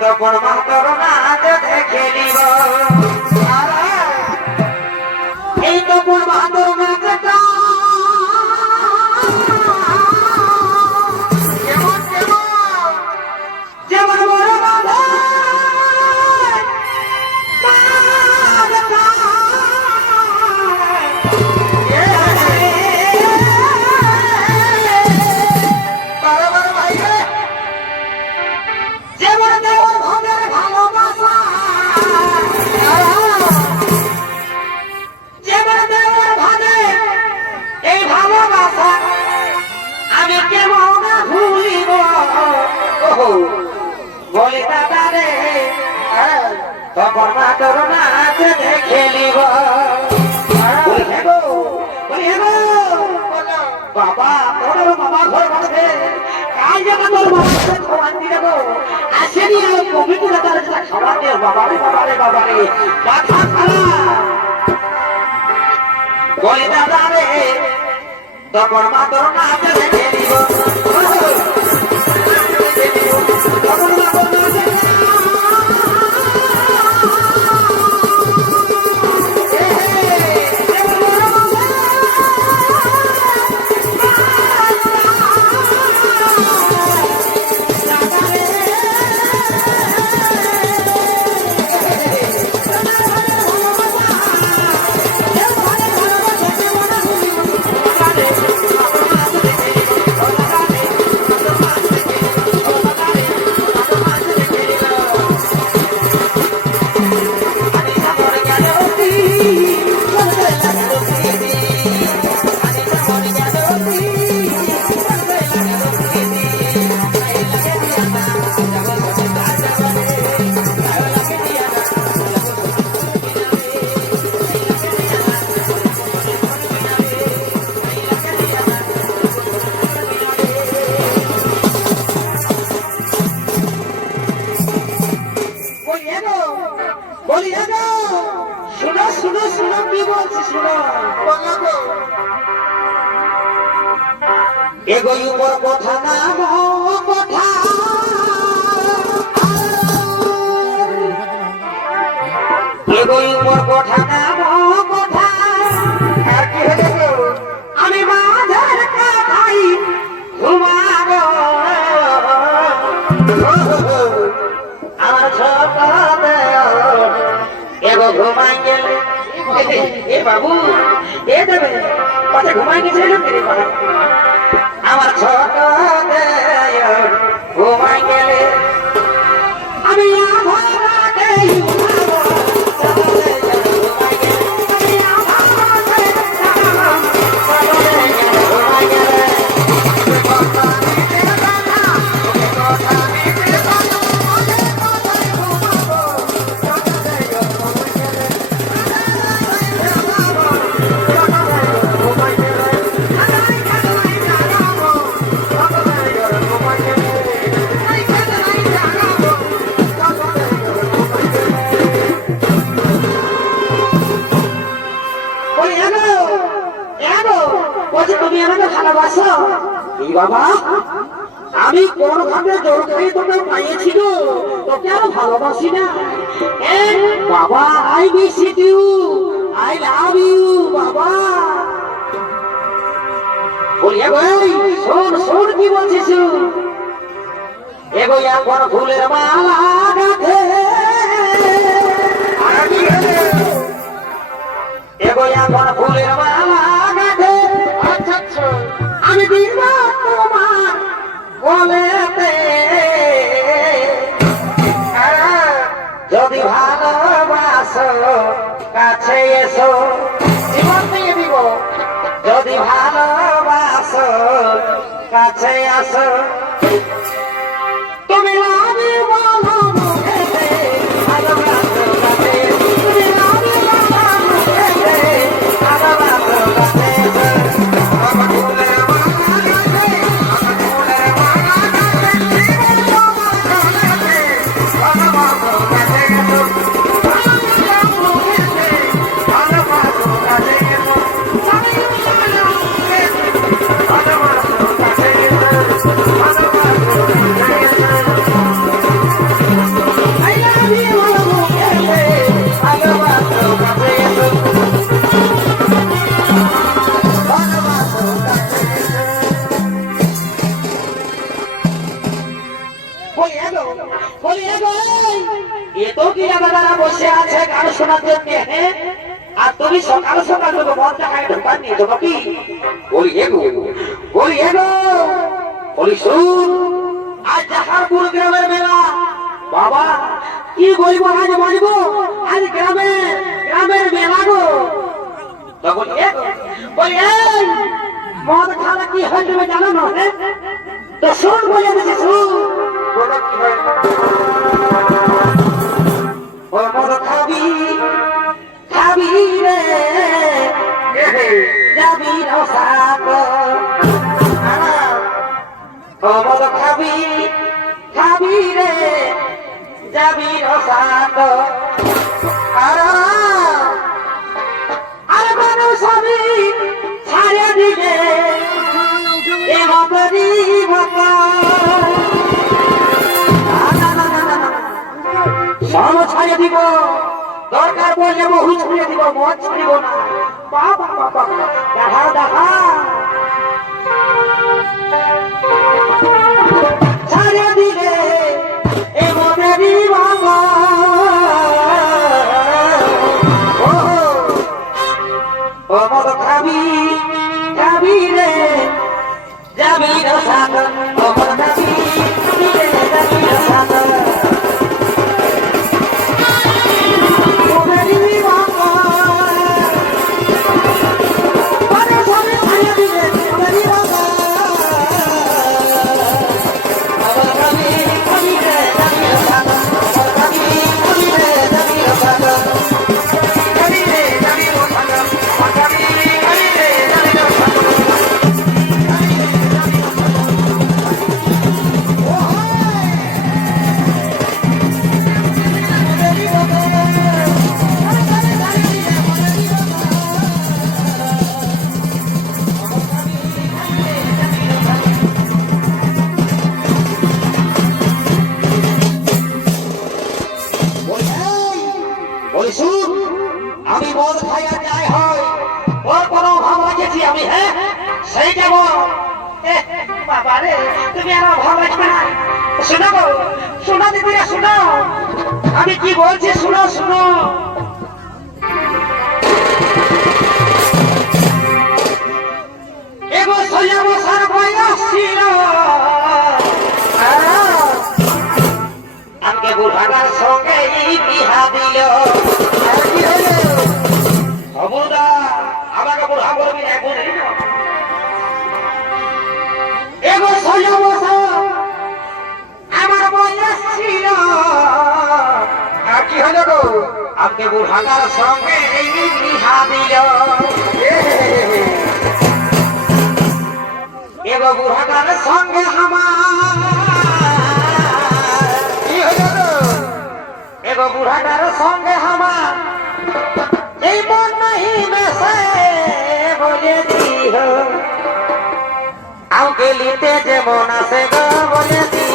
তখন মাতর নাচ দেখে নিব। এই তখন মাতর বলি দাদা রে তখন মাতর নাচ গো। বাবা তোর বাবা ঘর বাঁধবে কাল যেন তোর বাবাকে খাবার দিয়ে দেবো। আসেনি আর কমিটি তার যেটা খাবার দিয়ে বাবা বাবা রে বাবা রে মাথা খারাপ। বলি দাদা রে তখন মাতর নাচ দেখে কি বলছি শোনো বলো এগোই কথা না এ বাবু এ দেবে পাশে ঘুমাই গেছে আমার ছোট বাবা আমি কোন ভাবে খাই তোকে পাইয়েছি তোকে আর ভালোবাসি না বাবা I miss you I love you বাবা বলি এগো এই, শোন শোন কি বলছিস শোন। এগো এখন ফুলের মালা গাঁথে কাছে এসো এ তো কি বসে আছে গান শোনার জন্য? আর তুমি সকাল সকাল তোকে মনটা খাই ঢোকান নিয়ে যাব কি? বলি এগো বলি এগো বলি, শুন, আজ জাহারপুর গ্রামের মেলা। বাবা, কি বলব, আজ বলব? আজ গ্রামের গ্রামের মেলা গো। তখন বলি মদ খাওয়া কি হয় তুমি জানো না? তো শুন, বলে শুন। কি হয় যাবি রসাক আর আর মানুষ আমি ছাড়ে দিলে এ মতরি মত। সব ছাড়িয়ে দিব, দরকার বললে বহু ছড়িয়ে দিব, মদ ছড়িব না। বাবা বাবা দেখা দেখা। ছাড়িয়ে দিলে সেইটা বল বাবা তুমি আর ভাব রাখবে না। শোনো গো, শোনো দিদিরা, শোনো। আমি কি বলছি, শুনো শুনো। এগো সইয়া বসার বয়স ছিল। আমাকে বুড়াগার সঙ্গে বিহা দিল। আমার বয়স ছিল। কি হলো গো? আমাকে বুড়াগার সঙ্গে বিহা দিল। এগো বুড়াগার সঙ্গে আমার। কি হলো গো? এগো বুড়াটার সঙ্গে আমার। এই মন নাহি মেশে বলে দিহ আমাকে লিতে যেমন আছে গো বলে